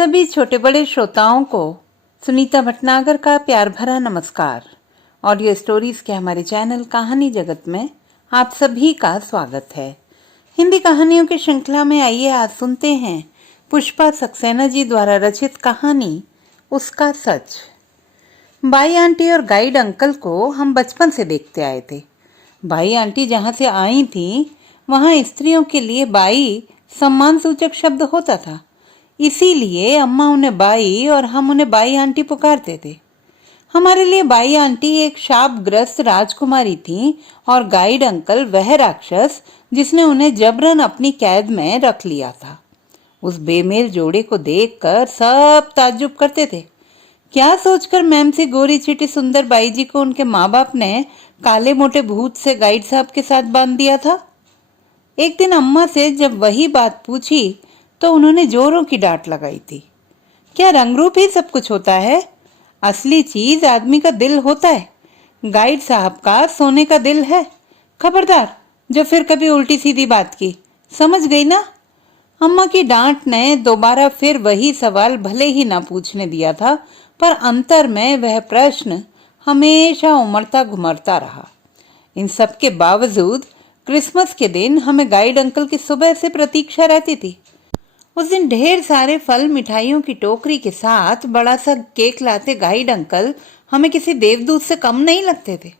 सभी छोटे बड़े श्रोताओं को सुनीता भटनागर का प्यार भरा नमस्कार। ऑडियो स्टोरीज के हमारे चैनल कहानी जगत में आप सभी का स्वागत है। हिंदी कहानियों की श्रृंखला में आइए आज सुनते हैं पुष्पा सक्सेना जी द्वारा रचित कहानी उसका सच। बाई आंटी और गाइड अंकल को हम बचपन से देखते आए थे। बाई आंटी जहाँ से आई थी वहाँ स्त्रियों के लिए बाई सम्मान सूचक शब्द होता था, इसीलिए अम्मा उन्हें बाई और हम उन्हें बाई आंटी पुकारते थे। हमारे लिए बाई आंटी एक शापग्रस्त राजकुमारी थी और गाइड अंकल वह राक्षस जिसने उन्हें जबरन अपनी कैद में रख लिया था। उस बेमेल जोड़े को देखकर सब ताज्जुब करते थे। क्या सोचकर मैम से गोरी चिटी सुंदर बाई जी को उनके माँ बाप ने काले मोटे भूत से गाइड साहब के साथ बांध दिया था। एक दिन अम्मा से जब वही बात पूछी तो उन्होंने जोरों की डांट लगाई थी। क्या रंग रूप ही सब कुछ होता है? असली चीज आदमी का दिल होता है। गाइड साहब का सोने का दिल है। खबरदार जो फिर कभी उल्टी सीधी बात की, समझ गई ना? अम्मा की डांट ने दोबारा फिर वही सवाल भले ही ना पूछने दिया था, पर अंतर में वह प्रश्न हमेशा उमड़ता घुमड़ता रहा। इन सब के बावजूद क्रिसमस के दिन हमें गाइड अंकल की सुबह से प्रतीक्षा रहती थी। उस दिन ढेर सारे फल मिठाइयों की टोकरी के साथ बड़ा सा केक लाते गाइड अंकल हमें किसी देवदूत से कम नहीं लगते थे।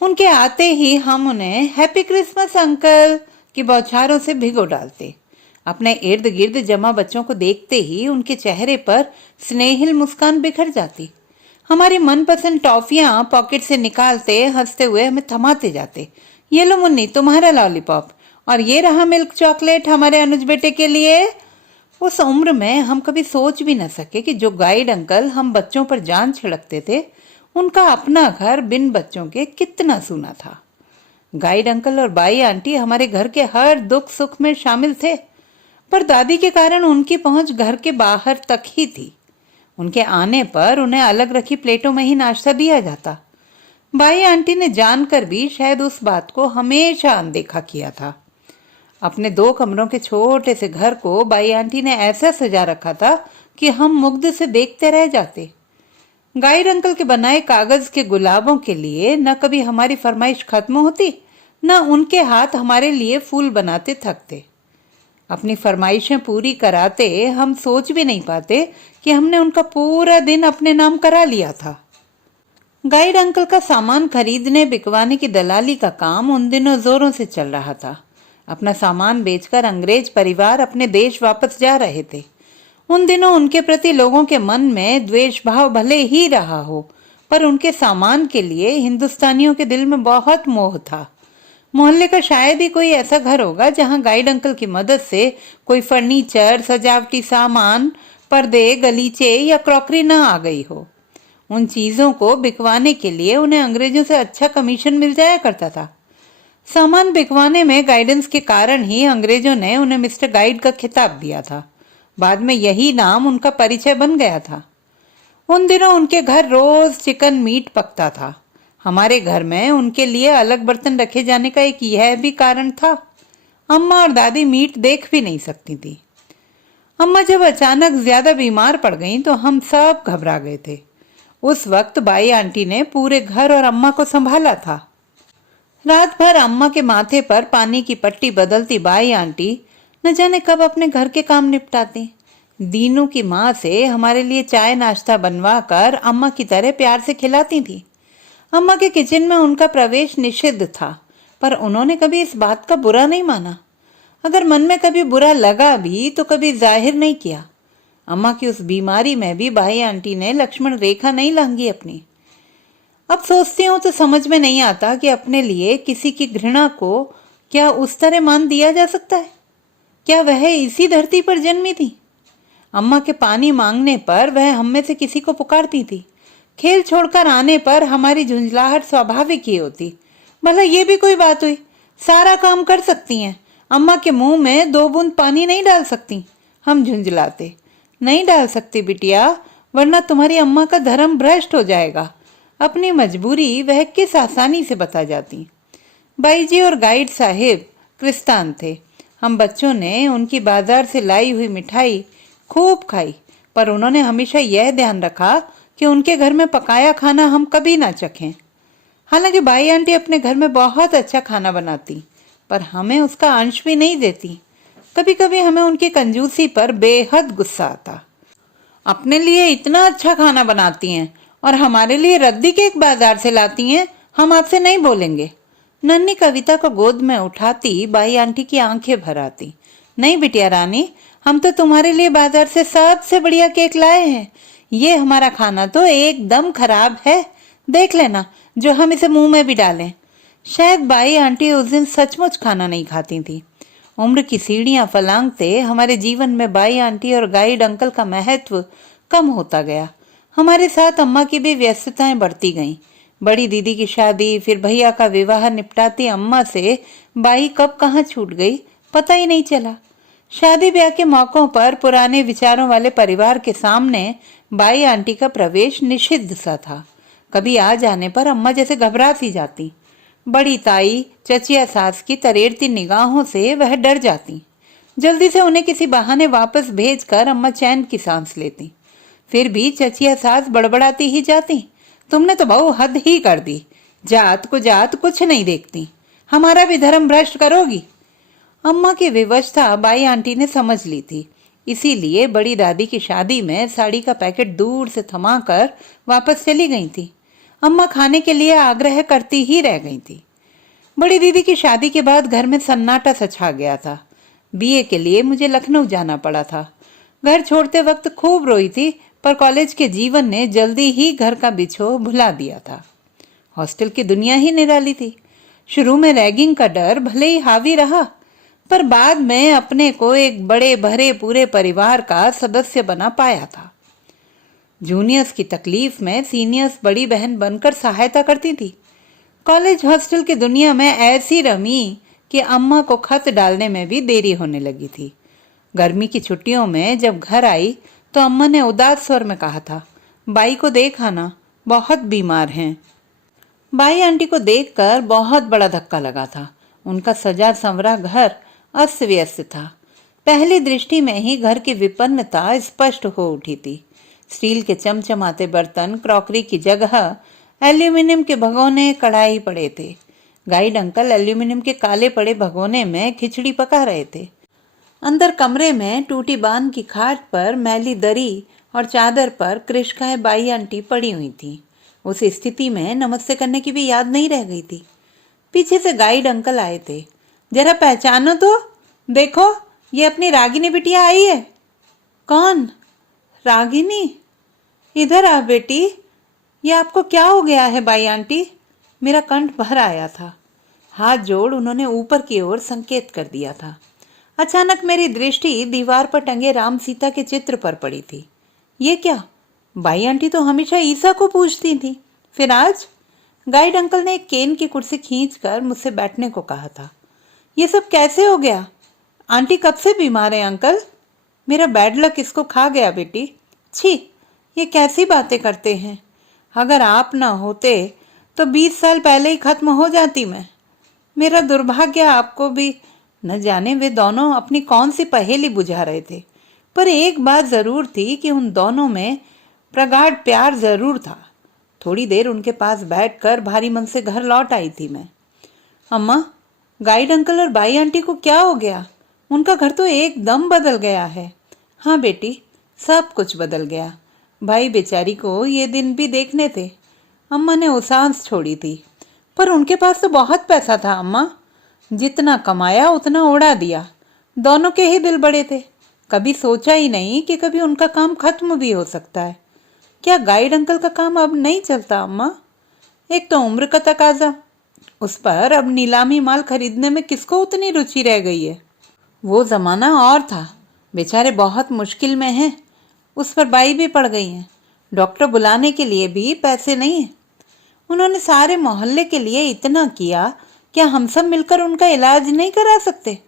उनके आते ही हम उन्हें हैप्पी क्रिसमस अंकल की बौछारों से भिगो डालते। अपने इर्द गिर्द जमा बच्चों को देखते ही उनके चेहरे पर स्नेहिल मुस्कान बिखर जाती। हमारी मनपसंद टॉफियां पॉकेट से निकालते हंसते हुए हमें थमाते जाते। ये लो मुन्नी तुम्हारा लॉलीपॉप, और ये रहा मिल्क चॉकलेट हमारे अनुज बेटे के लिए। उस उम्र में हम कभी सोच भी न सके कि जो गाइड अंकल हम बच्चों पर जान छिड़कते थे उनका अपना घर बिन बच्चों के कितना सूना था। गाइड अंकल और बाई आंटी हमारे घर के हर दुख सुख में शामिल थे, पर दादी के कारण उनकी पहुंच घर के बाहर तक ही थी। उनके आने पर उन्हें अलग रखी प्लेटों में ही नाश्ता दिया जाता। बाई आंटी ने जानकर भी शायद उस बात को हमेशा अनदेखा किया था। अपने 2 कमरों के छोटे से घर को बाई आंटी ने ऐसा सजा रखा था कि हम मुग्ध से देखते रह जाते। गाइड अंकल के बनाए कागज के गुलाबों के लिए न कभी हमारी फरमाइश खत्म होती, न उनके हाथ हमारे लिए फूल बनाते थकते। अपनी फरमाइशें पूरी कराते हम सोच भी नहीं पाते कि हमने उनका पूरा दिन अपने नाम करा लिया था। गाइड अंकल का सामान खरीदने बिकवाने की दलाली का काम उन दिनों जोरों से चल रहा था। अपना सामान बेचकर अंग्रेज परिवार अपने देश वापस जा रहे थे। उन दिनों उनके प्रति लोगों के मन में द्वेष भाव भले ही रहा हो, पर उनके सामान के लिए हिंदुस्तानियों के दिल में बहुत मोह था। मोहल्ले का शायद ही कोई ऐसा घर होगा जहां गाइड अंकल की मदद से कोई फर्नीचर, सजावटी सामान, पर्दे, गलीचे या क्रॉकरी न आ गई हो। उन चीजों को बिकवाने के लिए उन्हें अंग्रेजों से अच्छा कमीशन मिल जाया करता था। सामान बिकवाने में गाइडेंस के कारण ही अंग्रेजों ने उन्हें मिस्टर गाइड का खिताब दिया था। बाद में यही नाम उनका परिचय बन गया था। उन दिनों उनके घर रोज चिकन मीट पकता था। हमारे घर में उनके लिए अलग बर्तन रखे जाने का एक यह भी कारण था। अम्मा और दादी मीट देख भी नहीं सकती थी। अम्मा जब अचानक ज्यादा बीमार पड़ गईं तो हम सब घबरा गए थे। उस वक्त बाई आंटी ने पूरे घर और अम्मा को संभाला था। रात भर अम्मा के माथे पर पानी की पट्टी बदलती बाई आंटी न जाने कब अपने घर के काम निपटाती। दीनू की माँ से हमारे लिए चाय नाश्ता बनवा कर अम्मा की तरह प्यार से खिलाती थी। अम्मा के किचन में उनका प्रवेश निषिद्ध था, पर उन्होंने कभी इस बात का बुरा नहीं माना। अगर मन में कभी बुरा लगा भी तो कभी जाहिर नहीं किया। अम्मा की उस बीमारी में भी बाई आंटी ने लक्ष्मण रेखा नहीं लांघी अपनी। अब सोचती हूँ तो समझ में नहीं आता कि अपने लिए किसी की घृणा को क्या उस तरह मान दिया जा सकता है? क्या वह इसी धरती पर जन्मी थी? अम्मा के पानी मांगने पर वह हम में से किसी को पुकारती थी। खेल छोड़कर आने पर हमारी झुंझलाहट स्वाभाविक ही होती। भला ये भी कोई बात हुई? सारा काम कर सकती हैं, अम्मा के मुंह में 2 बूंद पानी नहीं डाल सकती। हम झुंझलाते, नहीं डाल सकती बिटिया, वरना तुम्हारी अम्मा का धर्म भ्रष्ट हो जाएगा। अपनी मजबूरी वह किस आसानी से बता जाती। बाई जी और गाइड साहिब क्रिस्तान थे। हम बच्चों ने उनकी बाजार से लाई हुई मिठाई खूब खाई, पर उन्होंने हमेशा यह ध्यान रखा कि उनके घर में पकाया खाना हम कभी ना चखें। हालांकि बाई आंटी अपने घर में बहुत अच्छा खाना बनाती, पर हमें उसका अंश भी नहीं देती। कभी कभी हमें उनकी कंजूसी पर बेहद गुस्सा आता। अपने लिए इतना अच्छा खाना बनाती हैं और हमारे लिए रद्दी केक बाजार से लाती हैं, हम आपसे नहीं बोलेंगे। नन्ही कविता को गोद में उठाती बाई आंटी की आंखें भर आती। नहीं बिटिया रानी, हम तो तुम्हारे लिए बाजार से सबसे बढ़िया केक लाए हैं। ये हमारा खाना तो एकदम खराब है, देख लेना जो हम इसे मुंह में भी डालें। शायद बाई आंटी उस दिन सचमुच खाना नहीं खाती थी। उम्र की सीढ़ियां फलांगते हमारे जीवन में बाई आंटी और गाइड अंकल का महत्व कम होता गया। हमारे साथ अम्मा की भी व्यस्तताएं बढ़ती गईं। बड़ी दीदी की शादी, फिर भैया का विवाह निपटाती अम्मा से बाई कब कहाँ छूट गई पता ही नहीं चला। शादी ब्याह के मौकों पर पुराने विचारों वाले परिवार के सामने बाई आंटी का प्रवेश निषिद्ध सा था। कभी आ जाने पर अम्मा जैसे घबरा सी जाती। बड़ी ताई, चचिया सास की तरेड़ती निगाहों से वह डर जाती। जल्दी से उन्हें किसी बहाने वापस भेजकर अम्मा चैन की सांस लेती। फिर भी चचिया सास बड़बड़ाती ही जाती, तुमने तो बहु हद ही कर दी, जात को जात कुछ नहीं देखती, हमारा भी धर्म भ्रष्ट करोगी। अम्मा की विवशता बाई आंटी ने समझ ली थी, इसीलिए बड़ी दादी की शादी में साड़ी का पैकेट दूर से थमाकर वापस चली गई थी। अम्मा खाने के लिए आग्रह करती ही रह गई थी। बड़ी दीदी की शादी के बाद घर में सन्नाटा सा छा गया था। बीए के लिए मुझे लखनऊ जाना पड़ा था। घर छोड़ते वक्त खूब रोई थी, पर कॉलेज के जीवन ने जल्दी ही घर का बिछो भुला दिया था। हॉस्टल की दुनिया ही निराली थी। शुरू में रैगिंग का डर भले ही हावी रहा, पर बाद में अपने को एक बड़े भरे पूरे परिवार का सदस्य बना पाया था। जूनियर्स की तकलीफ में सीनियर्स बड़ी बहन बनकर सहायता करती थी। कॉलेज हॉस्टल की दुनिया में ऐसी रमी कि अम्मा को खत डालने में भी देरी होने लगी थी। गर्मी की छुट्टियों में जब घर आई तो अम्मा ने उदास स्वर में कहा था, बाई को देख आना, बहुत बीमार हैं। बाई आंटी को देखकर बहुत बड़ा धक्का लगा था। उनका सजा संवरा घर अस्त व्यस्त था। पहली दृष्टि में ही घर की विपन्नता स्पष्ट हो उठी थी। स्टील के चमचमाते बर्तन, क्रॉकरी की जगह एल्यूमिनियम के भगोने, कढ़ाई पड़े थे। गाइड अंकल एल्यूमिनियम के काले पड़े भगोने में खिचड़ी पका रहे थे। अंदर कमरे में टूटी बान की खाट पर मैली दरी और चादर पर कृष्काए बाई आंटी पड़ी हुई थी। उस स्थिति में नमस्ते करने की भी याद नहीं रह गई थी। पीछे से गाइड अंकल आए थे। जरा पहचानो तो, देखो ये अपनी रागिनी बिटिया आई है। कौन? रागिनी? इधर आ बेटी, ये आपको क्या हो गया है बाई आंटी? मेरा कंठ भर आया था। हाथ जोड़ उन्होंने ऊपर की ओर संकेत कर दिया था। अचानक मेरी दृष्टि दीवार पर टंगे राम सीता के चित्र पर पड़ी थी। ये क्या? बाई आंटी तो हमेशा ईसा को पूजती थी, फिर आज? गाइड अंकल ने एक केन की कुर्सी खींचकर मुझसे बैठने को कहा था। ये सब कैसे हो गया? आंटी कब से बीमार है अंकल? मेरा बैड लक इसको खा गया बेटी। छी, ये कैसी बातें करते हैं। अगर आप ना होते तो 20 साल पहले ही खत्म हो जाती मैं। मेरा दुर्भाग्य आपको भी। न जाने वे दोनों अपनी कौन सी पहेली बुझा रहे थे, पर एक बात जरूर थी कि उन दोनों में प्रगाढ़ प्यार जरूर था। थोड़ी देर उनके पास बैठकर भारी मन से घर लौट आई थी मैं। अम्मा, गाइड अंकल और बाई आंटी को क्या हो गया? उनका घर तो एकदम बदल गया है। हाँ बेटी, सब कुछ बदल गया। भाई बेचारी को ये दिन भी देखने थे। अम्मा ने उसांस छोड़ी थी। पर उनके पास तो बहुत पैसा था अम्मा, जितना कमाया उतना उड़ा दिया। दोनों के ही दिल बड़े थे। कभी सोचा ही नहीं कि कभी उनका काम खत्म भी हो सकता है। क्या गाइड अंकल का काम अब नहीं चलता अम्मा? एक तो उम्र का तकाजा, उस पर अब नीलामी माल खरीदने में किसको उतनी रुचि रह गई है। वो जमाना और था। बेचारे बहुत मुश्किल में हैं। उस पर बाई भी पड़ गई हैं। डॉक्टर बुलाने के लिए भी पैसे नहीं हैं। उन्होंने सारे मोहल्ले के लिए इतना किया, क्या हम सब मिलकर उनका इलाज नहीं करा सकते?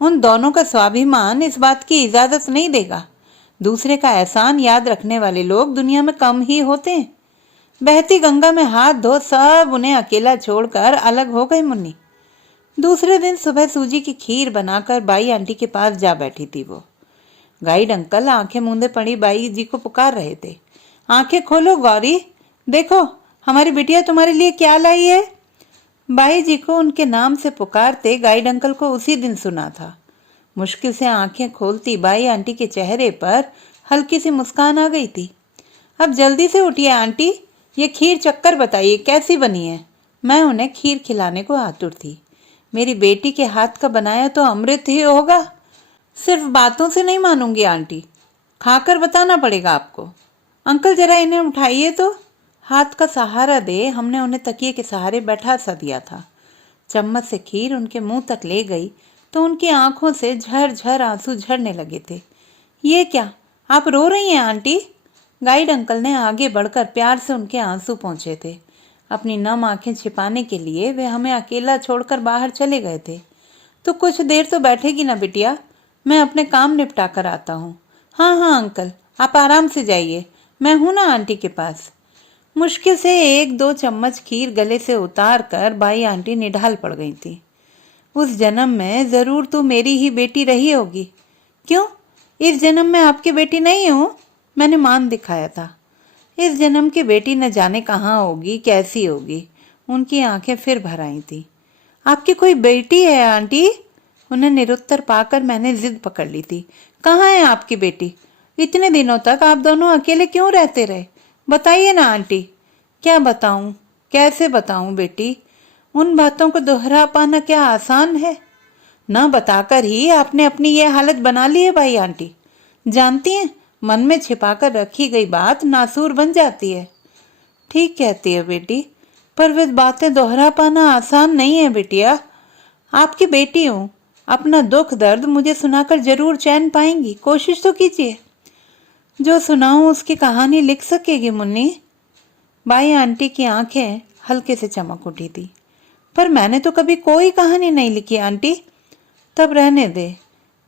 उन दोनों का स्वाभिमान इस बात की इजाजत नहीं देगा। दूसरे का एहसान याद रखने वाले लोग दुनिया में कम ही होते हैं। बहती गंगा में हाथ धो सब उन्हें अकेला छोड़कर अलग हो गए मुन्नी। दूसरे दिन सुबह सूजी की खीर बनाकर बाई आंटी के पास जा बैठी थी वो। गाइड अंकल आंखें मूंदे पड़ी बाई जी को पुकार रहे थे। आंखें खोलो गौरी, देखो हमारी बिटिया तुम्हारे लिए क्या लाई है। बाई जी को उनके नाम से पुकारते गाइड अंकल को उसी दिन सुना था। मुश्किल से आंखें खोलती बाई आंटी के चेहरे पर हल्की सी मुस्कान आ गई थी। अब जल्दी से उठिए आंटी, ये खीर चक्कर बताइए कैसी बनी है। मैं उन्हें खीर खिलाने को आतुर थी। मेरी बेटी के हाथ का बनाया तो अमृत ही होगा। सिर्फ बातों से नहीं मानूंगी आंटी, खाकर बताना पड़ेगा आपको। अंकल जरा इन्हें उठाइए तो। हाथ का सहारा दे हमने उन्हें तकिए के सहारे बैठा सा दिया था। चम्मच से खीर उनके मुंह तक ले गई तो उनकी आंखों से झरझर आंसू झरने लगे थे। ये क्या, आप रो रही हैं आंटी? गाइड अंकल ने आगे बढ़कर प्यार से उनके आंसू पहुंचे थे। अपनी नम आंखें छिपाने के लिए वे हमें अकेला छोड़कर बाहर चले गए थे। तो कुछ देर तो बैठेगी ना बिटिया, मैं अपने काम निपटा कर आता हूँ। हाँ हाँ अंकल, आप आराम से जाइए, मैं हूँ ना आंटी के पास। मुश्किल से 1-2 चम्मच खीर गले से उतार कर बाई आंटी निढाल पड़ गई थी। उस जन्म में जरूर तू मेरी ही बेटी रही होगी। क्यों, इस जन्म में आपकी बेटी नहीं हूँ? मैंने मान दिखाया था। इस जन्म की बेटी न जाने कहाँ होगी, कैसी होगी। उनकी आंखें फिर भर आई थी। आपकी कोई बेटी है आंटी? उन्हें निरुत्तर पाकर मैंने जिद पकड़ ली थी। कहाँ है आपकी बेटी? इतने दिनों तक आप दोनों अकेले क्यों रहते रहे? बताइए ना आंटी। क्या बताऊं, कैसे बताऊं बेटी? उन बातों को दोहरा पाना क्या आसान है? न बताकर ही आपने अपनी ये हालत बना ली है भाई आंटी। जानती हैं, मन में छिपाकर रखी गई बात नासूर बन जाती है। ठीक कहती है बेटी, पर वे बातें दोहरा पाना आसान नहीं है बिटिया। आपकी बेटी हूँ, अपना दुख दर्द मुझे सुनाकर जरूर चैन पाएंगी। कोशिश तो कीजिए। जो सुनाऊं उसकी कहानी लिख सकेगी मुन्नी? बाई आंटी की आंखें हल्के से चमक उठी थी। पर मैंने तो कभी कोई कहानी नहीं लिखी आंटी। तब रहने दे,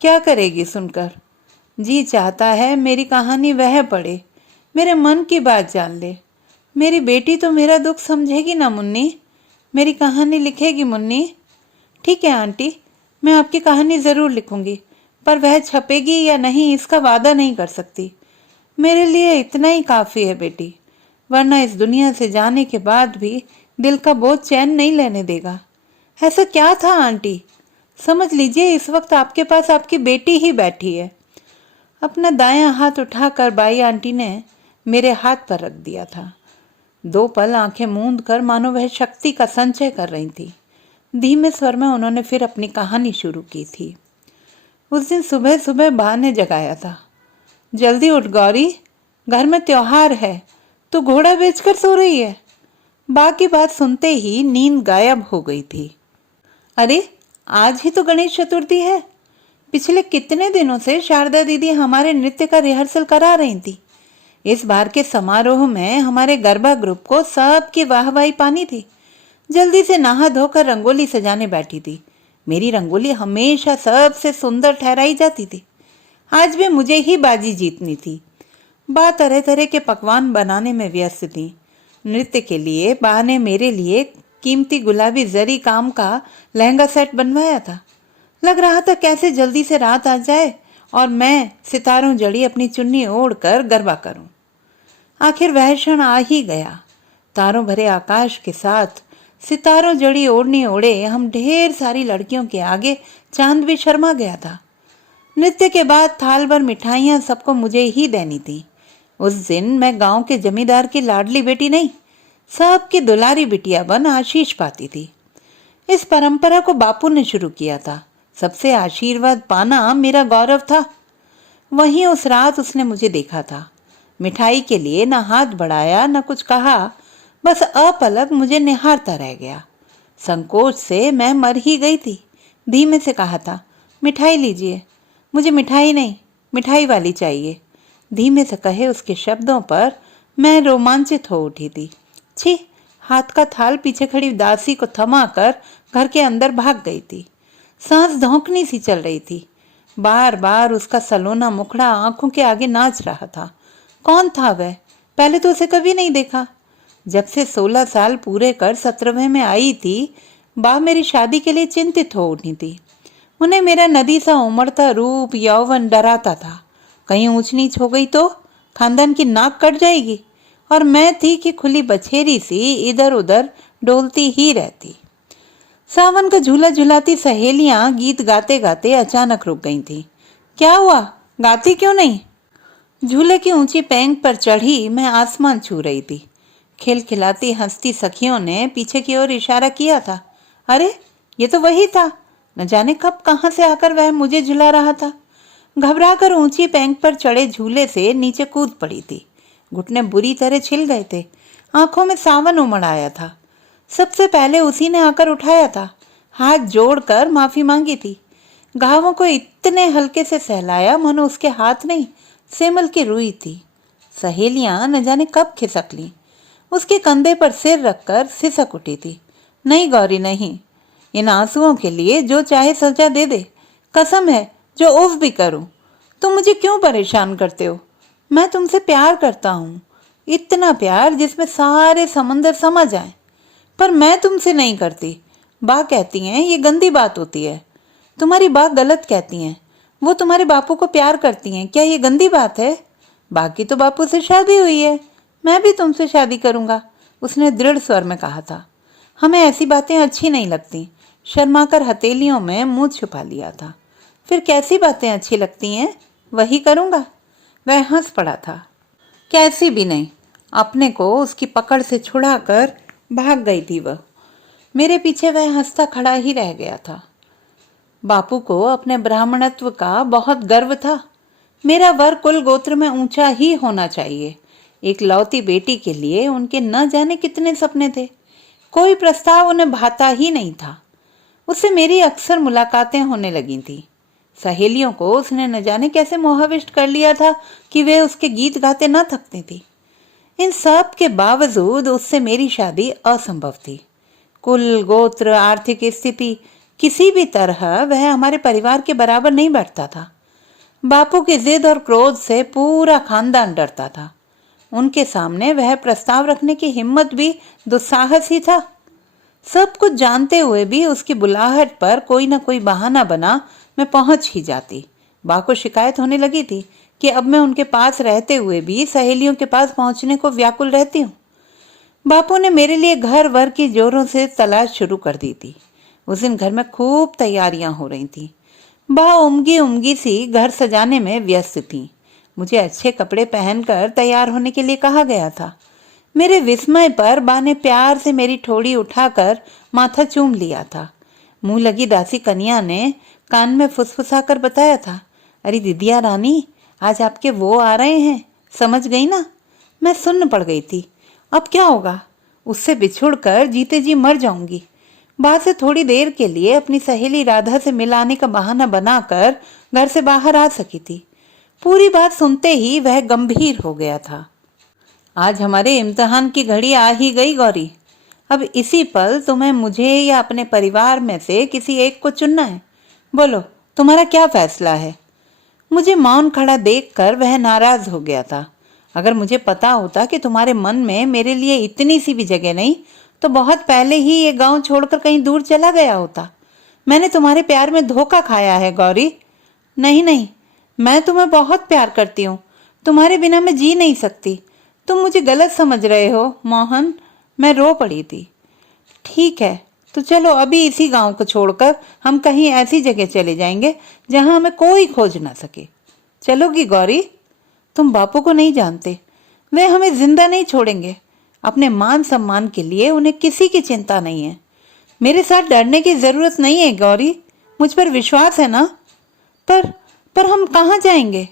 क्या करेगी सुनकर? जी चाहता है मेरी कहानी वह पढ़े, मेरे मन की बात जान ले। मेरी बेटी तो मेरा दुख समझेगी ना मुन्नी, मेरी कहानी लिखेगी मुन्नी। ठीक है आंटी, मैं आपकी कहानी ज़रूर लिखूंगी, पर वह छपेगी या नहीं इसका वादा नहीं कर सकती। मेरे लिए इतना ही काफ़ी है बेटी, वरना इस दुनिया से जाने के बाद भी दिल का बोझ चैन नहीं लेने देगा। ऐसा क्या था आंटी? समझ लीजिए इस वक्त आपके पास आपकी बेटी ही बैठी है। अपना दायां हाथ उठाकर बाई आंटी ने मेरे हाथ पर रख दिया था। 2 पल आंखें मूंद कर मानो वह शक्ति का संचय कर रही थी। धीमे स्वर में उन्होंने फिर अपनी कहानी शुरू की थी। उस दिन सुबह सुबह बा ने जगाया था। जल्दी उठ गौरी, घर में त्योहार है, तू घोड़ा बेचकर सो रही है। बा की बात सुनते ही नींद गायब हो गई थी। अरे आज ही तो गणेश चतुर्थी है। पिछले कितने दिनों से शारदा दीदी हमारे नृत्य का रिहर्सल करा रही थी। इस बार के समारोह में हमारे गरबा ग्रुप को सबकी वाहवाही पानी थी। जल्दी से नहा धोकर रंगोली सजाने बैठी थी। मेरी रंगोली हमेशा सबसे सुंदर ठहराई जाती थी। आज भी मुझे ही बाजी जीतनी थी। बा तरह तरह के पकवान बनाने में व्यस्त थी। नृत्य के लिए बा ने मेरे लिए कीमती गुलाबी जरी काम का लहंगा सेट बनवाया था। लग रहा था कैसे जल्दी से रात आ जाए और मैं सितारों जड़ी अपनी चुन्नी ओढ़कर गरबा करूं। आखिर वह क्षण आ ही गया। तारों भरे आकाश के साथ सितारों जड़ी ओढ़नी ओढ़े हम ढेर सारी लड़कियों के आगे चांद भी शर्मा गया था। नृत्य के बाद थाल भर मिठाइयाँ सबको मुझे ही देनी थी। उस दिन मैं गांव के जमींदार की लाडली बेटी नहीं, सबकी दुलारी बिटिया बन आशीष पाती थी। इस परंपरा को बापू ने शुरू किया था। सबसे आशीर्वाद पाना मेरा गौरव था। वहीं उस रात उसने मुझे देखा था। मिठाई के लिए न हाथ बढ़ाया न कुछ कहा, बस अपलक मुझे निहारता रह गया। संकोच से मैं मर ही गई थी। धीमे से कहा था, मिठाई लीजिए। मुझे मिठाई नहीं, मिठाई वाली चाहिए। धीमे से कहे उसके शब्दों पर मैं रोमांचित हो उठी थी। छी, हाथ का थाल पीछे खड़ी दासी को थमाकर घर के अंदर भाग गई थी। सांस धौंकनी सी चल रही थी। बार बार उसका सलोना मुखड़ा आंखों के आगे नाच रहा था। कौन था वह? पहले तो उसे कभी नहीं देखा। जब से 16 साल पूरे कर 17वें में आई थी, बा मेरी शादी के लिए चिंतित हो उठी थी। उन्हें मेरा नदी सा उमड़ता रूप यौवन डराता था। कहीं ऊंच नीच हो गई तो खानदान की नाक कट जाएगी। और मैं थी कि खुली बछेरी सी इधर उधर डोलती ही रहती। सावन का झूला झुलाती सहेलियां गीत गाते गाते अचानक रुक गई थी। क्या हुआ, गाती क्यों नहीं? झूले की ऊंची पैंग पर चढ़ी मैं आसमान छू रही थी। खिलखिलाती हंसती सखियों ने पीछे की ओर इशारा किया था। अरे ये तो वही था, न जाने कब कहां से आकर वह मुझे झुला रहा था। घबराकर ऊंची पैंग पर चढ़े झूले से नीचे कूद पड़ी थी। घुटने बुरी तरह छिल गए थे, आंखों में सावन उमड़ आया था। सबसे पहले उसी ने आकर उठाया था, हाथ जोड़कर माफी मांगी थी। घावों को इतने हल्के से सहलाया मानो उसके हाथ नहीं सेमल की रुई थी। सहेलियां न जाने कब खिसक ली। उसके कंधे पर सिर रखकर सिसक उठी थी। नहीं गौरी नहीं, इन आंसुओं के लिए जो चाहे सजा दे दे। कसम है जो उफ भी करूं। तुम मुझे क्यों परेशान करते हो? मैं तुमसे प्यार करता हूँ, इतना प्यार जिसमें सारे समंदर समा जाएं। पर मैं तुमसे नहीं करती। बा कहती हैं ये गंदी बात होती है। तुम्हारी बा गलत कहती हैं। वो तुम्हारे बापू को प्यार करती हैं, क्या ये गंदी बात है? बाकी तो बापू से शादी हुई है, मैं भी तुमसे शादी करूंगा, उसने दृढ़ स्वर में कहा था। हमें ऐसी बातें अच्छी नहीं लगती। शर्माकर हथेलियों में मुंह छुपा लिया था। फिर कैसी बातें अच्छी लगती हैं? वही करूंगा। वह हंस पड़ा था। कैसी भी नहीं, अपने को उसकी पकड़ से छुड़ाकर भाग गई थी वह। मेरे पीछे वह हंसता खड़ा ही रह गया था। बापू को अपने ब्राह्मणत्व का बहुत गर्व था। मेरा वर कुल गोत्र में ऊंचा ही होना चाहिए। एक लौती बेटी के लिए उनके न जाने कितने सपने थे। कोई प्रस्ताव उन्हें भाता ही नहीं था। उससे मेरी अक्सर मुलाकातें होने लगी थी। सहेलियों को उसने न जाने कैसे मोहाविष्ट कर लिया था कि वे उसके गीत गाते न थकती थी। इन सब के बावजूद उससे मेरी शादी असंभव थी। कुल गोत्र आर्थिक स्थिति किसी भी तरह वह हमारे परिवार के बराबर नहीं बैठता था। बापू की जिद और क्रोध से पूरा खानदान डरता था। उनके सामने वह प्रस्ताव रखने की हिम्मत भी दुस्साहस ही था। सब कुछ जानते हुए भी उसकी बुलाहट पर कोई न कोई बहाना बना मैं पहुंच ही जाती। बा को शिकायत होने लगी थी कि अब मैं उनके पास रहते हुए भी सहेलियों के पास पहुंचने को व्याकुल रहती हूँ। बापू ने मेरे लिए घर वर की जोरों से तलाश शुरू कर दी थी। उस दिन घर में खूब तैयारियां हो रही थी। बा उमगी उमगी सी घर सजाने में व्यस्त थी। मुझे अच्छे कपड़े पहनकर तैयार होने के लिए कहा गया था। मेरे विस्मय पर बा ने प्यार से मेरी ठोड़ी उठाकर माथा चूम लिया था। मुंह लगी दासी कन्या ने कान में फुसफुसाकर बताया था, अरे दीदिया रानी, आज आपके वो आ रहे हैं, समझ गई ना? मैं सुन्न पड़ गई थी। अब क्या होगा? उससे बिछुड़कर जीते जी मर जाऊंगी। बा से थोड़ी देर के लिए अपनी सहेली राधा से मिलाने का बहाना बनाकर घर से बाहर आ सकी थी। पूरी बात सुनते ही वह गंभीर हो गया था। आज हमारे इम्तिहान की घड़ी आ ही गई गौरी। अब इसी पल तुम्हें मुझे या अपने परिवार में से किसी एक को चुनना है। बोलो तुम्हारा क्या फैसला है? मुझे मौन खड़ा देखकर वह नाराज हो गया था। अगर मुझे पता होता कि तुम्हारे मन में मेरे लिए इतनी सी भी जगह नहीं तो बहुत पहले ही ये गांव छोड़कर कहीं दूर चला गया होता। मैंने तुम्हारे प्यार में धोखा खाया है गौरी। नहीं नहीं, मैं तुम्हें बहुत प्यार करती हूँ। तुम्हारे बिना मैं जी नहीं सकती। तुम मुझे गलत समझ रहे हो मोहन। मैं रो पड़ी थी। ठीक है तो चलो अभी इसी गांव को छोड़कर हम कहीं ऐसी जगह चले जाएंगे जहां हमें कोई खोज ना सके। चलोगी गौरी? तुम बापू को नहीं जानते, वे हमें जिंदा नहीं छोड़ेंगे। अपने मान सम्मान के लिए उन्हें किसी की चिंता नहीं है। मेरे साथ डरने की जरूरत नहीं है गौरी, मुझ पर विश्वास है ना? पर हम कहाँ जाएंगे?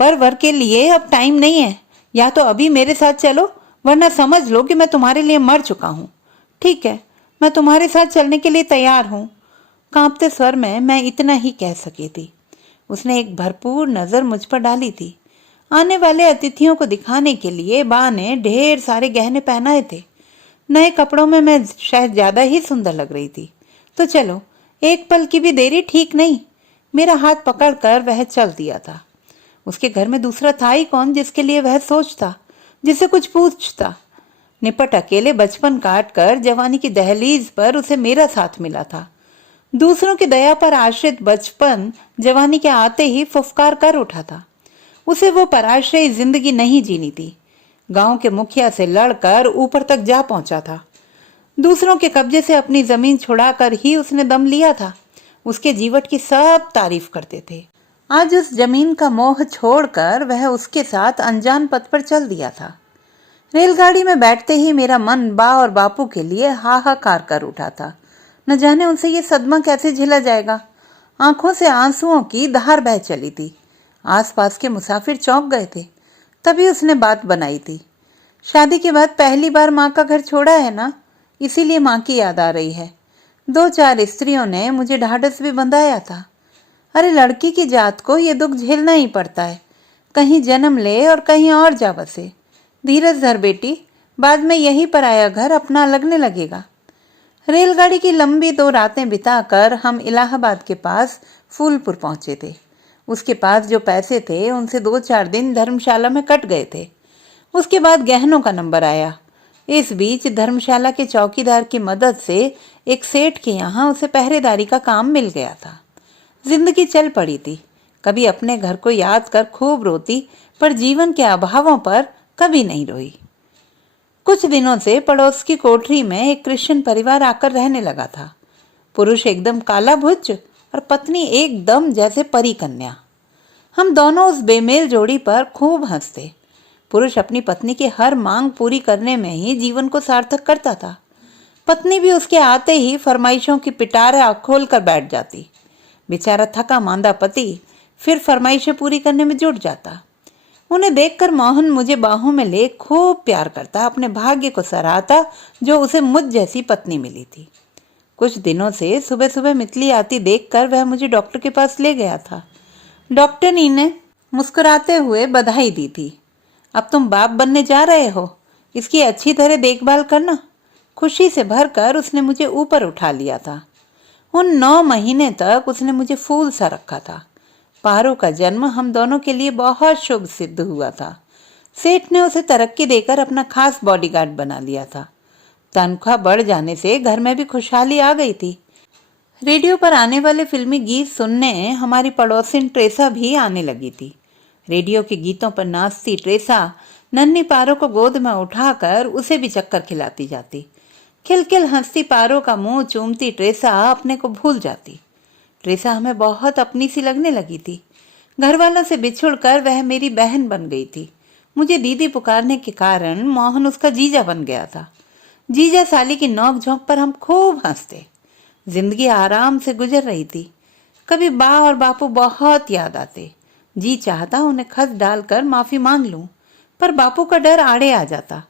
पर वर के लिए अब टाइम नहीं है। या तो अभी मेरे साथ चलो वरना समझ लो कि मैं तुम्हारे लिए मर चुका हूँ। ठीक है, मैं तुम्हारे साथ चलने के लिए तैयार हूँ। कांपते स्वर में मैं इतना ही कह सकी थी। उसने एक भरपूर नजर मुझ पर डाली थी। आने वाले अतिथियों को दिखाने के लिए बा ने ढेर सारे गहने पहनाए थे। नए कपड़ों में मैं शायद ज्यादा ही सुंदर लग रही थी। तो चलो, एक पल की भी देरी ठीक नहीं। मेरा हाथ पकड़कर वह चल दिया था। उसके घर में दूसरा था ही कौन जिसके लिए वह सोचता, जिसे कुछ पूछता। निपट अकेले बचपन काट कर जवानी की दहलीज पर उसे मेरा साथ मिला था। दूसरों की दया पर आश्रित बचपन जवानी के आते ही फुफकार कर उठा था। उसे वो पराश्रयी जिंदगी नहीं जीनी थी। गांव के मुखिया से लड़कर ऊपर तक जा पहुंचा था। दूसरों के कब्जे से अपनी जमीन छुड़ाकर ही उसने दम लिया था। उसके जीवट की सब तारीफ करते थे। आज उस जमीन का मोह छोड़कर वह उसके साथ अनजान पथ पर चल दिया था। रेलगाड़ी में बैठते ही मेरा मन बा और बापू के लिए हाहाकार कर उठा था। न जाने उनसे ये सदमा कैसे झेला जाएगा। आंखों से आंसुओं की धार बह चली थी। आसपास के मुसाफिर चौंक गए थे। तभी उसने बात बनाई थी। शादी के बाद पहली बार माँ का घर छोड़ा है ना, इसीलिए माँ की याद आ रही है। 2-4 स्त्रियों ने मुझे ढाढ़स भी बंधाया था। अरे लड़की की जात को ये दुख झेलना ही पड़ता है। कहीं जन्म ले और कहीं और जा बसे। धीरज धर बेटी, बाद में यहीं पर आया घर अपना लगने लगेगा। रेलगाड़ी की लंबी 2 रातें बिताकर हम इलाहाबाद के पास फूलपुर पहुंचे थे। उसके पास जो पैसे थे उनसे 2-4 दिन धर्मशाला में कट गए थे। उसके बाद गहनों का नंबर आया। इस बीच धर्मशाला के चौकीदार की मदद से एक सेठ के यहाँ उसे पहरेदारी का काम मिल गया था। जिंदगी चल पड़ी थी। कभी अपने घर को याद कर खूब रोती, पर जीवन के अभावों पर कभी नहीं रोई। कुछ दिनों से पड़ोस की कोठरी में एक क्रिश्चियन परिवार आकर रहने लगा था। पुरुष एकदम काला भुज और पत्नी एकदम जैसे परी कन्या। हम दोनों उस बेमेल जोड़ी पर खूब हंसते। पुरुष अपनी पत्नी की हर मांग पूरी करने में ही जीवन को सार्थक करता था। पत्नी भी उसके आते ही फरमाइशों की पिटारा खोल कर बैठ जाती। बेचारा थका मांदा पति फिर फरमाइशें पूरी करने में जुट जाता। उन्हें देखकर मोहन मुझे बाहों में ले खूब प्यार करता, अपने भाग्य को सराहता जो उसे मुझ जैसी पत्नी मिली थी। कुछ दिनों से सुबह सुबह मितली आती देखकर वह मुझे डॉक्टर के पास ले गया था। डॉक्टरनी ने मुस्कुराते हुए बधाई दी थी। अब तुम बाप बनने जा रहे हो, इसकी अच्छी तरह देखभाल करना। खुशी से भरकर उसने मुझे ऊपर उठा लिया था। उन 9 महीने तक उसने मुझे फूल सा रखा था। पारो का जन्म हम दोनों के लिए बहुत शुभ सिद्ध हुआ था। सेठ ने उसे तरक्की देकर अपना खास बॉडीगार्ड बना लिया था। तनख्वाह बढ़ जाने से घर में भी खुशहाली आ गई थी। रेडियो पर आने वाले फिल्मी गीत सुनने हमारी पड़ोसिन ट्रेसा भी आने लगी थी। रेडियो के गीतों पर नाचती ट्रेसा नन्ही पारो को गोद में उठाकर उसे भी चक्कर खिलाती जाती। खिलखिल हंसती पारो का मुंह चूमती ट्रेसा अपने को भूल जाती। ट्रेसा हमें बहुत अपनी सी लगने लगी थी। घर वालों से बिछुड़कर वह मेरी बहन बन गई थी। मुझे दीदी पुकारने के कारण मोहन उसका जीजा बन गया था। जीजा साली की नोक झोंक पर हम खूब हंसते। जिंदगी आराम से गुजर रही थी। कभी बा और बापू बहुत याद आते। जी चाहता उन्हें खत डालकर माफी मांग लूं, पर बापू का डर आड़े आ जाता।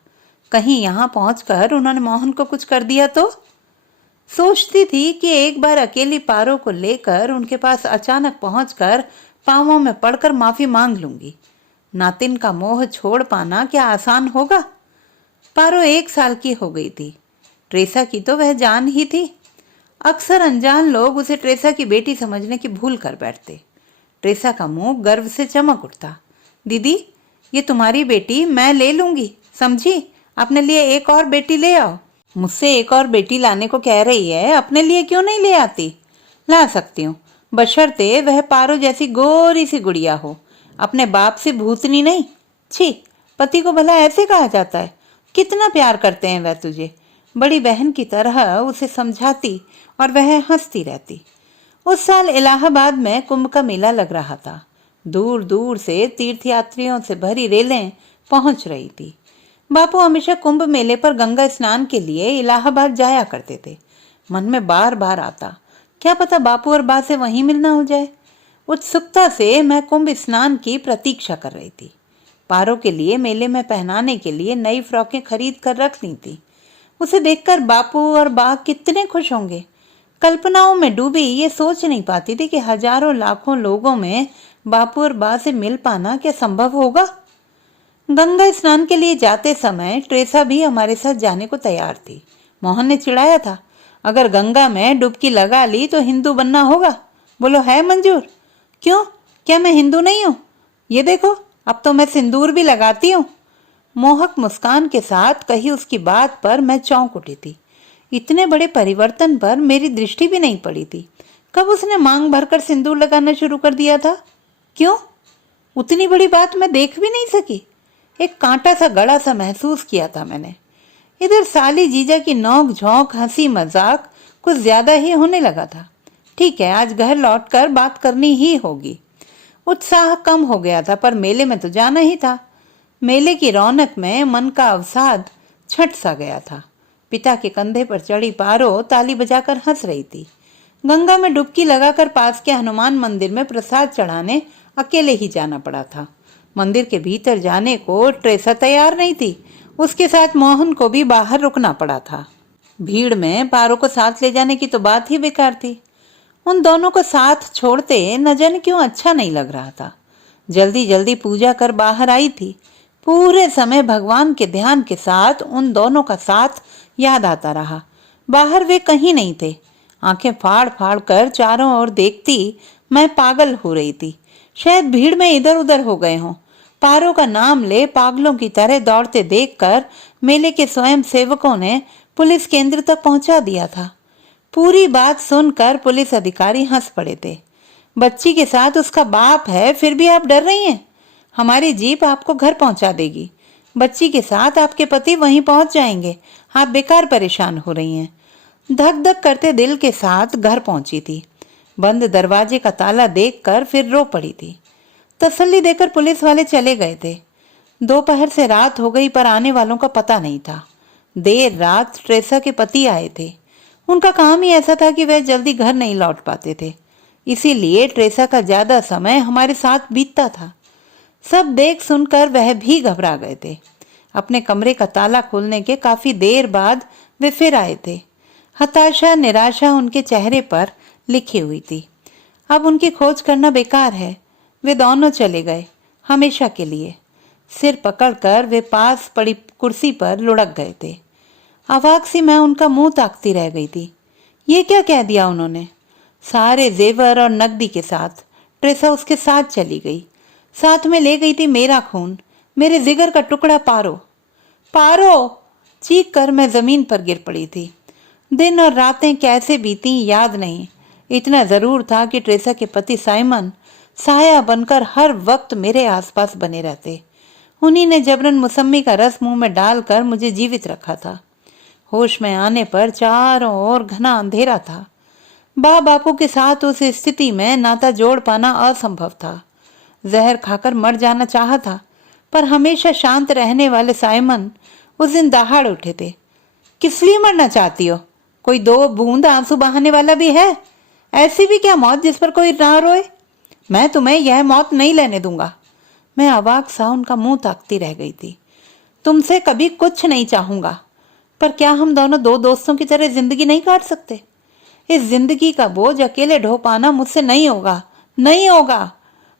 कहीं यहाँ पहुंचकर उन्होंने मोहन को कुछ कर दिया तो। सोचती थी कि एक बार अकेली पारो को लेकर उनके पास अचानक पहुंचकर पांवों में पड़कर माफी मांग लूंगी। नातिन का मोह छोड़ पाना क्या आसान होगा। पारो 1 साल की हो गई थी। ट्रेसा की तो वह जान ही थी। अक्सर अनजान लोग उसे ट्रेसा की बेटी समझने की भूल कर बैठते। ट्रेसा का मुंह गर्व से चमक उठता। दीदी, ये तुम्हारी बेटी मैं ले लूंगी, समझी? अपने लिए एक और बेटी ले आओ। मुझसे एक और बेटी लाने को कह रही है, अपने लिए क्यों नहीं ले आती? ला सकती हूँ, बशर्ते वह पारो जैसी गोरी सी गुड़िया हो, अपने बाप से भूतनी नहीं। छी, पति को भला ऐसे कहा जाता है? कितना प्यार करते हैं वह तुझे। बड़ी बहन की तरह उसे समझाती और वह हंसती रहती। उस साल इलाहाबाद में कुंभ का मेला लग रहा था। दूर दूर से तीर्थयात्रियों से भरी रेलें पहुंच रही थी। बापू हमेशा कुंभ मेले पर गंगा स्नान के लिए इलाहाबाद जाया करते थे। मन में बार बार आता, क्या पता बापू और बा से वहीं मिलना हो जाए। उत्सुकता से मैं कुंभ स्नान की प्रतीक्षा कर रही थी। पारो के लिए मेले में पहनाने के लिए नई फ्रॉकें खरीद कर रख ली थी। उसे देखकर बापू और बा कितने खुश होंगे। कल्पनाओं में डूबी ये सोच नहीं पाती थी कि हजारों लाखों लोगों में बापू और बा से मिल पाना क्या संभव होगा। गंगा स्नान के लिए जाते समय ट्रेसा भी हमारे साथ जाने को तैयार थी। मोहन ने चिढ़ाया था, अगर गंगा में डुबकी लगा ली तो हिंदू बनना होगा। बोलो, है मंजूर? क्यों, क्या मैं हिंदू नहीं हूँ? ये देखो, अब तो मैं सिंदूर भी लगाती हूँ। मोहक मुस्कान के साथ कही उसकी बात पर मैं चौंक उठी थी। इतने बड़े परिवर्तन पर मेरी दृष्टि भी नहीं पड़ी थी। कब उसने मांग भरकर सिंदूर लगाना शुरू कर दिया था? क्यों? उतनी बड़ी बात मैं देख भी नहीं सकी। एक कांटा सा गड़ा सा महसूस किया था मैंने। इधर साली जीजा की नोक झोंक हंसी मजाक कुछ ज्यादा ही होने लगा था। ठीक है, आज घर लौटकर बात करनी ही होगी। उत्साह कम हो गया था, पर मेले में तो जाना ही था। मेले की रौनक में मन का अवसाद छट सा गया था। पिता के कंधे पर चढ़ी पारो ताली बजाकर हंस रही थी। गंगा में डुबकी लगाकर पास के हनुमान मंदिर में प्रसाद चढ़ाने अकेले ही जाना पड़ा था। मंदिर के भीतर जाने को ट्रेसा तैयार नहीं थी। उसके साथ मोहन को भी बाहर रुकना पड़ा था। भीड़ में पारो को साथ ले जाने की तो बात ही बेकार थी। उन दोनों को साथ छोड़ते न जाने क्यों अच्छा नहीं लग रहा था। जल्दी जल्दी पूजा कर बाहर आई थी। पूरे समय भगवान के ध्यान के साथ उन दोनों का साथ याद आता रहा। बाहर वे कहीं नहीं थे। आंखें फाड़ फाड़ कर चारों ओर देखती मैं पागल हो रही थी। शायद भीड़ में इधर उधर हो गए हों। पारो का नाम ले पागलों की तरह दौड़ते देखकर मेले के स्वयं सेवकों ने पुलिस केंद्र तक पहुंचा दिया था। पूरी बात सुनकर पुलिस अधिकारी हंस पड़े थे। बच्ची के साथ उसका बाप है, फिर भी आप डर रही हैं? हमारी जीप आपको घर पहुंचा देगी। बच्ची के साथ आपके पति वहीं पहुंच जाएंगे। आप बेकार परेशान हो रही हैं। धक धक करते दिल के साथ घर पहुंची थी। बंद दरवाजे का ताला देखकर फिर रो पड़ी थी। तसल्ली देकर पुलिस वाले चले गए थे। दोपहर से रात हो गई, पर आने वालों का पता नहीं था। देर रात ट्रेसा के पति आए थे। उनका काम ही ऐसा था कि वह जल्दी घर नहीं लौट पाते थे। इसीलिए ट्रेसा का ज्यादा समय हमारे साथ बीतता था। सब देख सुनकर वह भी घबरा गए थे। अपने कमरे का ताला खोलने के काफी देर बाद वे फिर आए थे। हताशा निराशा उनके चेहरे पर लिखी हुई थी। अब उनकी खोज करना बेकार है। वे दोनों चले गए, हमेशा के लिए। सिर पकड़कर वे पास पड़ी कुर्सी पर लुढ़क गए थे। अवाक सी मैं उनका मुंह ताकती रह गई थी। ये क्या कह दिया उन्होंने? सारे जेवर और नकदी के साथ ट्रेसा उसके साथ चली गई। साथ में ले गई थी मेरा खून, मेरे जिगर का टुकड़ा पारो। पारो चीख कर मैं जमीन पर गिर पड़ी थी। दिन और रातें कैसे बीती याद नहीं। इतना जरूर था कि ट्रेसा के पति साइमन साया बनकर हर वक्त मेरे आसपास बने रहते। उन्हीं ने जबरन मौसमी का रस मुंह में डालकर मुझे जीवित रखा था। होश में आने पर चारों ओर घना अंधेरा था। बापू के साथ उस स्थिति में नाता जोड़ पाना असंभव था। जहर खाकर मर जाना चाहा था, पर हमेशा शांत रहने वाले साइमन उस दिन दहाड़ उठे थे। किस लिए मरना चाहती हो? कोई दो बूंद आंसू बहाने वाला भी है? ऐसी भी क्या मौत जिस पर कोई ना रोए? मैं तुम्हें यह मौत नहीं लेने दूंगा। मैं अवाक सा उनका मुंह ताकती रह गई थी। तुमसे कभी कुछ नहीं चाहूंगा, पर क्या हम दोनों दो दोस्तों की तरह जिंदगी नहीं काट सकते? इस जिंदगी का बोझ अकेले ढो पाना मुझसे नहीं होगा, नहीं होगा।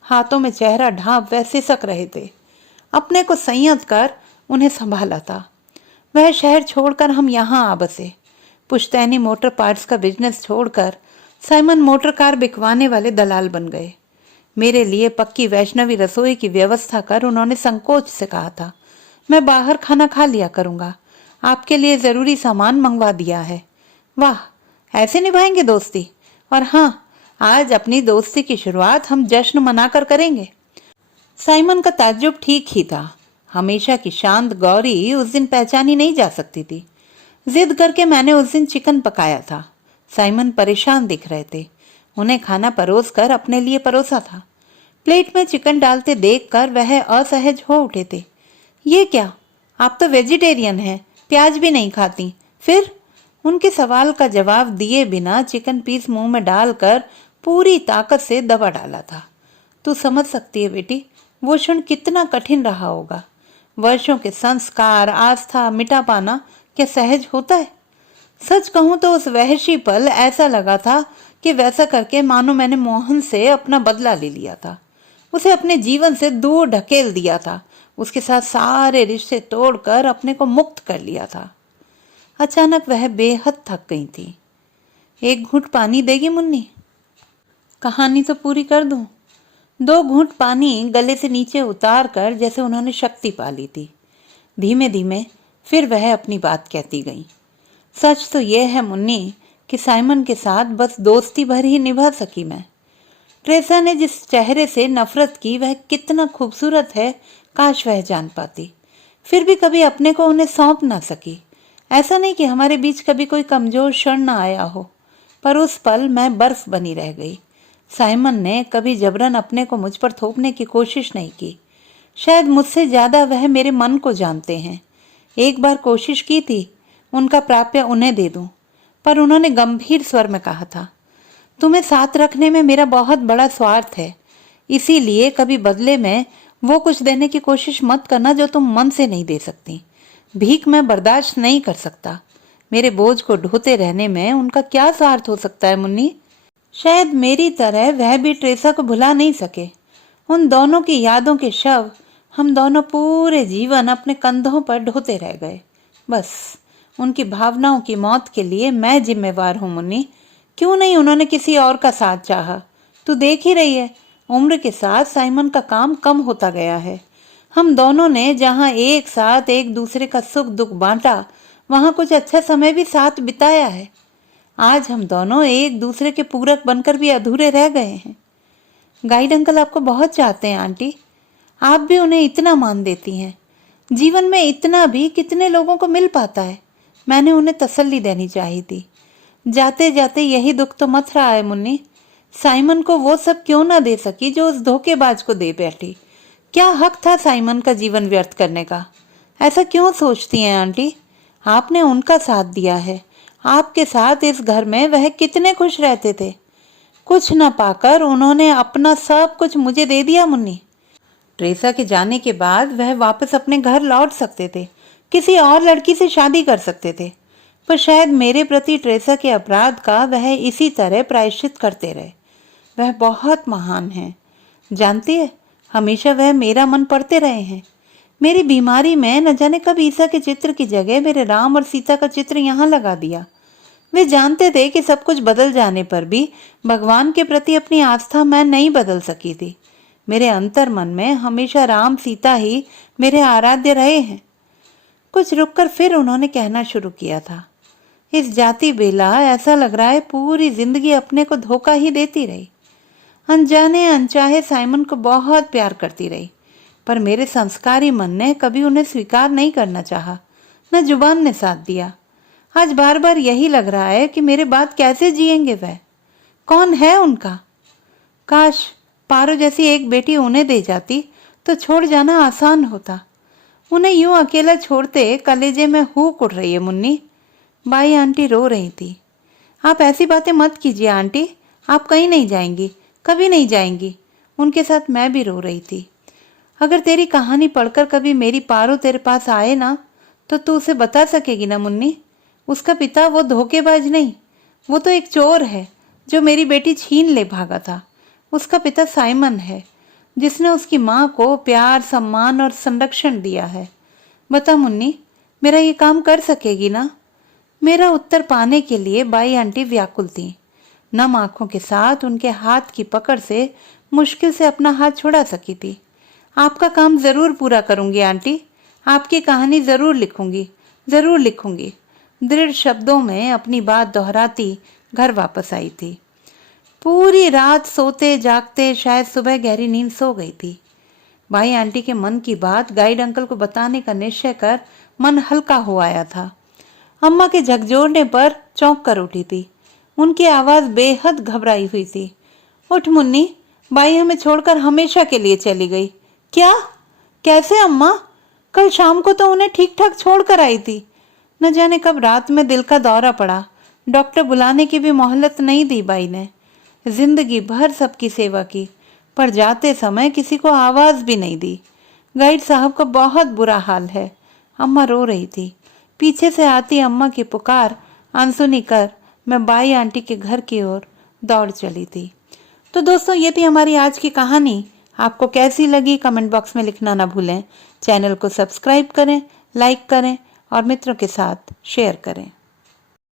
हाथों में चेहरा ढांप वह सिसक रहे थे। अपने को संयत कर उन्हें संभाला था। वह शहर छोड़कर हम यहाँ आ बसे। पुश्तैनी मोटर पार्ट्स का बिजनेस छोड़कर साइमन मोटर कार बिकवाने वाले दलाल बन गए। मेरे लिए पक्की वैष्णवी रसोई की व्यवस्था कर उन्होंने संकोच से कहा था, मैं बाहर खाना खा लिया करूंगा। आपके लिए जरूरी सामान मंगवा दिया है। वाह, ऐसे निभाएंगे दोस्ती? और हाँ, आज अपनी दोस्ती की शुरुआत हम जश्न मनाकर करेंगे। साइमन का ताज्जुब ठीक ही था। हमेशा की शांत गौरी उस दिन पहचानी नहीं जा सकती थी। जिद करके मैंने उस दिन चिकन पकाया था। साइमन परेशान दिख रहे थे। उन्हें खाना परोस कर अपने लिए परोसा था। प्लेट में चिकन डालते देखकर वह असहज हो उठे थे। ये क्या, आप तो वेजिटेरियन हैं, प्याज भी नहीं खाती? फिर उनके सवाल का जवाब दिए बिना चिकन पीस मुंह में डालकर पूरी ताकत से दबा डाला था। तू समझ सकती है बेटी, वो क्षण कितना कठिन रहा होगा। वर्षों के संस्कार आस्था मिटा पाना क्या सहज होता है? सच कहूं तो उस वहशी पल ऐसा लगा था कि वैसा करके मानो मैंने मोहन से अपना बदला ले लिया था। उसे अपने जीवन से दूर ढकेल दिया था। उसके साथ सारे रिश्ते तोड़कर अपने को मुक्त कर लिया था। अचानक वह बेहद थक गई थी। एक घूंट पानी देगी मुन्नी? कहानी तो पूरी कर दूं। 2 घूंट पानी गले से नीचे उतार कर जैसे उन्होंने शक्ति पा ली थी। धीमे धीमे फिर वह अपनी बात कहती गई। सच तो यह है मुन्नी कि साइमन के साथ बस दोस्ती भर ही निभा सकी मैं। ट्रेसा ने जिस चेहरे से नफरत की वह कितना खूबसूरत है, काश वह जान पाती। फिर भी कभी अपने को उन्हें सौंप ना सकी। ऐसा नहीं कि हमारे बीच कभी कोई कमजोर क्षण न आया हो, पर उस पल मैं बर्फ बनी रह गई। साइमन ने कभी जबरन अपने को मुझ पर थोपने की कोशिश नहीं की। शायद मुझसे ज्यादा वह मेरे मन को जानते हैं। एक बार कोशिश की थी उनका प्राप्य उन्हें दे दूं, पर उन्होंने गंभीर स्वर में कहा था, तुम्हें साथ रखने में मेरा बहुत बड़ा स्वार्थ है, इसीलिए कभी बदले में वो कुछ देने की कोशिश मत करना जो तुम मन से नहीं दे सकती। भीख मैं बर्दाश्त नहीं कर सकता। मेरे बोझ को ढोते रहने में उनका क्या स्वार्थ हो सकता है मुन्नी? शायद मेरी तरह वह भी ट्रेसा को भुला नहीं सके। उन दोनों की यादों के शव हम दोनों पूरे जीवन अपने कंधों पर ढोते रह गए। बस उनकी भावनाओं की मौत के लिए मैं जिम्मेवार हूं मुन्नी। क्यों नहीं उन्होंने किसी और का साथ चाहा? तू देख ही रही है, उम्र के साथ साइमन का काम कम होता गया है। हम दोनों ने जहां एक साथ एक दूसरे का सुख दुख बांटा, वहां कुछ अच्छा समय भी साथ बिताया है। आज हम दोनों एक दूसरे के पूरक बनकर भी अधूरे रह गए हैं। गाइड अंकल आपको बहुत चाहते हैं आंटी, आप भी उन्हें इतना मान देती हैं। जीवन में इतना भी कितने लोगों को मिल पाता है। मैंने उन्हें तसल्ली देनी चाहिए थी। जाते जाते यही दुख तो मथ रहा है मुन्नी। साइमन को वो सब क्यों ना दे सकी जो उस धोखेबाज को दे बैठी? क्या हक था साइमन का जीवन व्यर्थ करने का? ऐसा क्यों सोचती हैं आंटी? आपने उनका साथ दिया है। आपके साथ इस घर में वह कितने खुश रहते थे। कुछ न पाकर उन्होंने अपना सब कुछ मुझे दे दिया मुन्नी। ट्रेसा के जाने के बाद वह वापस अपने घर लौट सकते थे, किसी और लड़की से शादी कर सकते थे, पर शायद मेरे प्रति ट्रेसा के अपराध का वह इसी तरह प्रायश्चित करते रहे। वह बहुत महान है, जानती है, हमेशा वह मेरा मन पढ़ते रहे हैं। मेरी बीमारी में न जाने कब ईसा के चित्र की जगह मेरे राम और सीता का चित्र यहाँ लगा दिया। वे जानते थे कि सब कुछ बदल जाने पर भी भगवान के प्रति अपनी आस्था मैं नहीं बदल सकी थी। मेरे अंतर मन में हमेशा राम सीता ही मेरे आराध्य रहे हैं। कुछ रुककर फिर उन्होंने कहना शुरू किया था, इस जाति बेला ऐसा लग रहा है पूरी जिंदगी अपने को धोखा ही देती रही। अनजाने अनचाहे साइमन को बहुत प्यार करती रही, पर मेरे संस्कारी मन ने कभी उन्हें स्वीकार नहीं करना चाहा, न जुबान ने साथ दिया। आज बार बार यही लग रहा है कि मेरे बाद कैसे जिएंगे वह? कौन है उनका? काश पारो जैसी एक बेटी उन्हें दे जाती तो छोड़ जाना आसान होता। उन्हें यूं अकेला छोड़ते कलेजे में हूक उठ रही है मुन्नी। बाई आंटी रो रही थी। आप ऐसी बातें मत कीजिए आंटी, आप कहीं नहीं जाएंगी, कभी नहीं जाएंगी। उनके साथ मैं भी रो रही थी। अगर तेरी कहानी पढ़कर कभी मेरी पारो तेरे पास आए ना, तो तू उसे बता सकेगी ना मुन्नी? उसका पिता वो धोखेबाज नहीं, वो तो एक चोर है जो मेरी बेटी छीन ले भागा था। उसका पिता साइमन है, जिसने उसकी माँ को प्यार, सम्मान और संरक्षण दिया है। बता मुन्नी, मेरा ये काम कर सकेगी ना? मेरा उत्तर पाने के लिए बाई आंटी व्याकुल थी। नम आंखों के साथ उनके हाथ की पकड़ से मुश्किल से अपना हाथ छुड़ा सकी थी। आपका काम जरूर पूरा करूंगी आंटी, आपकी कहानी जरूर लिखूंगी, जरूर लिखूंगी। दृढ़ शब्दों में अपनी बात दोहराती घर वापस आई थी। पूरी रात सोते जागते शायद सुबह गहरी नींद सो गई थी। भाई आंटी के मन की बात गाइड अंकल को बताने का निश्चय कर मन हल्का हो आया था। अम्मा के झकझोरने पर चौंक कर उठी थी। उनकी आवाज बेहद घबराई हुई थी। उठ मुन्नी, बाई हमें छोड़कर हमेशा के लिए चली गई। क्या? कैसे अम्मा? कल शाम को तो उन्हें ठीक ठाक छोड़ कर आई थी। न जाने कब रात में दिल का दौरा पड़ा। डॉक्टर बुलाने की भी मोहलत नहीं दी बाई ने। जिंदगी भर सबकी सेवा की, पर जाते समय किसी को आवाज भी नहीं दी। गाइड साहब का बहुत बुरा हाल है। अम्मा रो रही थी। पीछे से आती अम्मा की पुकार अनसुनी कर मैं बाई आंटी के घर की ओर दौड़ चली थी। तो दोस्तों, ये थी हमारी आज की कहानी। आपको कैसी लगी कमेंट बॉक्स में लिखना ना भूलें। चैनल को सब्सक्राइब करें, लाइक करें और मित्रों के साथ शेयर करें।